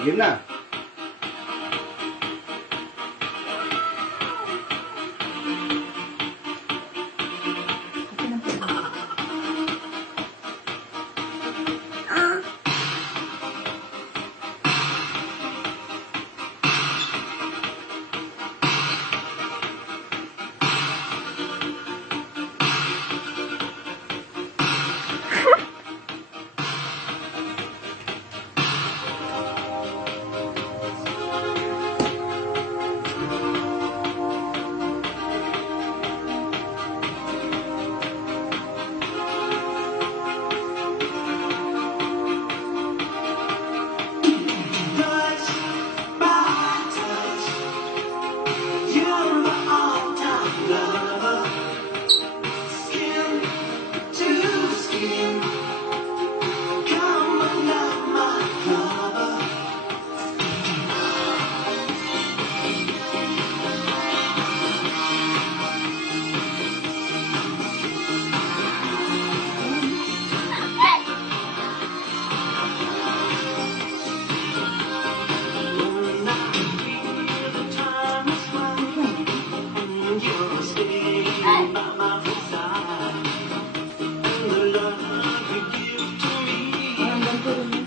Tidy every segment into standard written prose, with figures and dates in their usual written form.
Game na.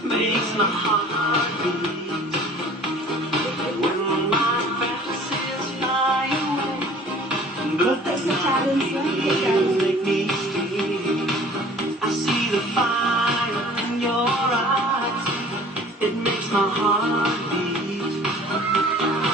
Makes my heart beat when my fantasies fly away, but that's not me, make me stay. I see the fire in your eyes, it makes my heart beat.